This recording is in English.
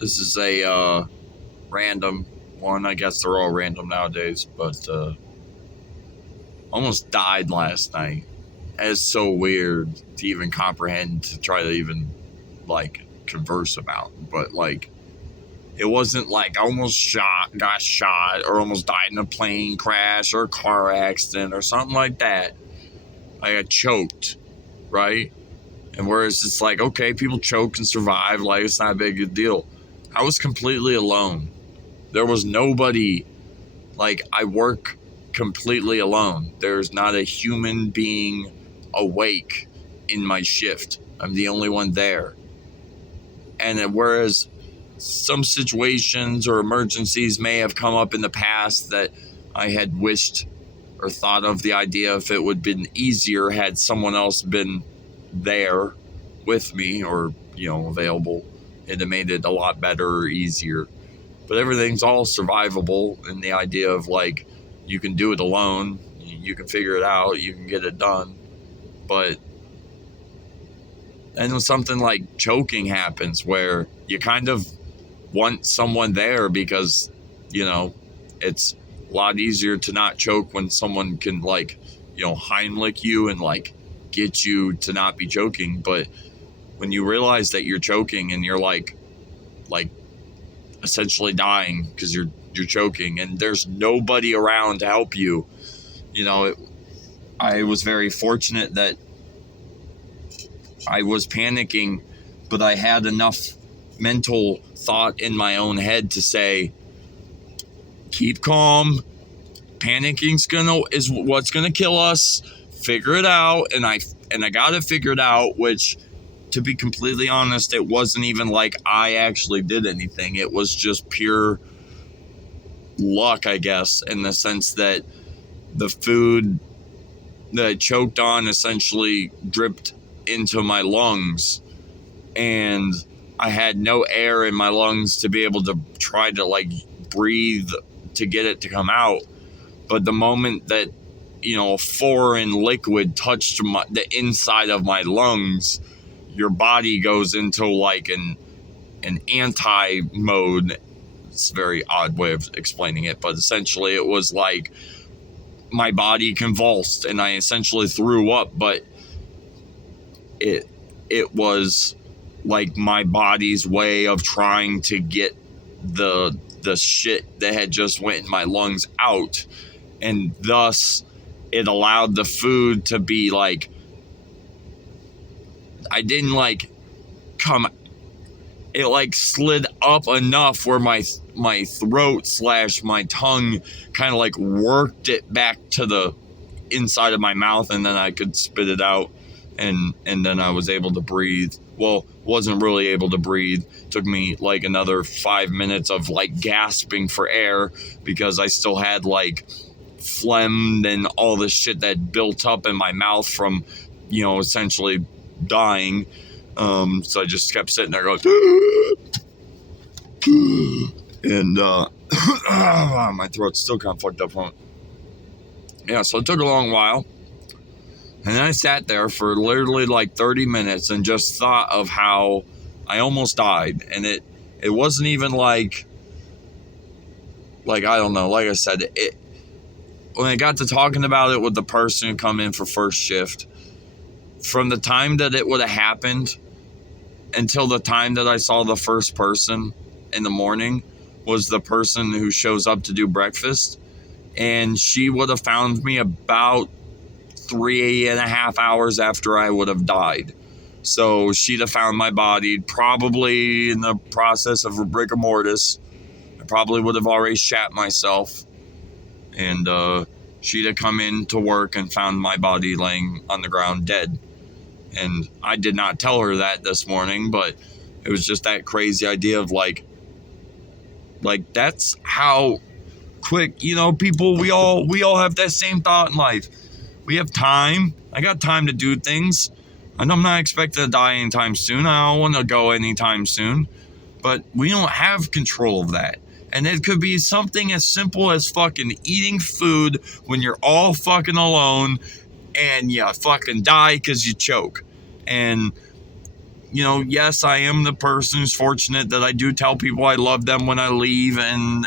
This is a random one. I guess they're all random nowadays, but almost died last night. It's so weird to even comprehend, to try to even like converse about. But like, it wasn't like I almost got shot, or almost died in a plane crash or a car accident or something like that. I got choked, right? And whereas it's like, okay, people choke and survive, like it's not a big deal. I was completely alone. There was nobody. Like, I work completely alone. There's not a human being awake in my shift. I'm the only one there. And whereas some situations or emergencies may have come up in the past that I had wished or thought of the idea if it would have been easier had someone else been there with me, or available, it'd have made it a lot better or easier. But everything's all survivable in the idea of like, you can do it alone, you can figure it out, you can get it done. But then when something like choking happens, where you kind of want someone there because it's a lot easier to not choke when someone can like Heimlich you and like get you to not be choking. But when you realize that you're choking and you're like essentially dying because you're choking and there's nobody around to help you, I was very fortunate that I was panicking, but I had enough mental thought in my own head to say, keep calm. Panicking is what's gonna kill us. Figure it out. And I got it figured out, which, to be completely honest, it wasn't even like I actually did anything. It was just pure luck, I guess, in the sense that the food that I choked on essentially dripped into my lungs, and I had no air in my lungs to be able to try to like breathe to get it to come out. But the moment that a foreign liquid touched the inside of my lungs, your body goes into like an anti mode. It's a very odd way of explaining it, but essentially it was like my body convulsed and I essentially threw up. But it was like my body's way of trying to get the shit that had just went in my lungs out, and thus it allowed the food to be like, I didn't like come, it like slid up enough where my throat / my tongue kind of like worked it back to the inside of my mouth, and then I could spit it out, and then I was able to breathe. Well, wasn't really able to breathe. Took me like another 5 minutes of like gasping for air because I still had like phlegm and all this shit that built up in my mouth from essentially dying. So I just kept sitting there going and my throat's still kind of fucked up from it. Yeah, so it took a long while. And then I sat there for literally like 30 minutes and just thought of how I almost died. And it wasn't even like I don't know, like I said, when I got to talking about it with the person who come in for first shift, from the time that it would have happened until the time that I saw the first person in the morning was the person who shows up to do breakfast. And she would have found me about 3.5 hours after I would have died. So she'd have found my body probably in the process of rigor mortis. I probably would have already shat myself. And she'd have come in to work and found my body laying on the ground dead. And I did not tell her that this morning, but it was just that crazy idea of like that's how quick, people, we all have that same thought in life. We have time. I got time to do things. And I'm not expected to die anytime soon. I don't want to go anytime soon. But we don't have control of that. And it could be something as simple as fucking eating food when you're all fucking alone and you fucking die because you choke. And yes, I am the person who's fortunate that I do tell people I love them when I leave, and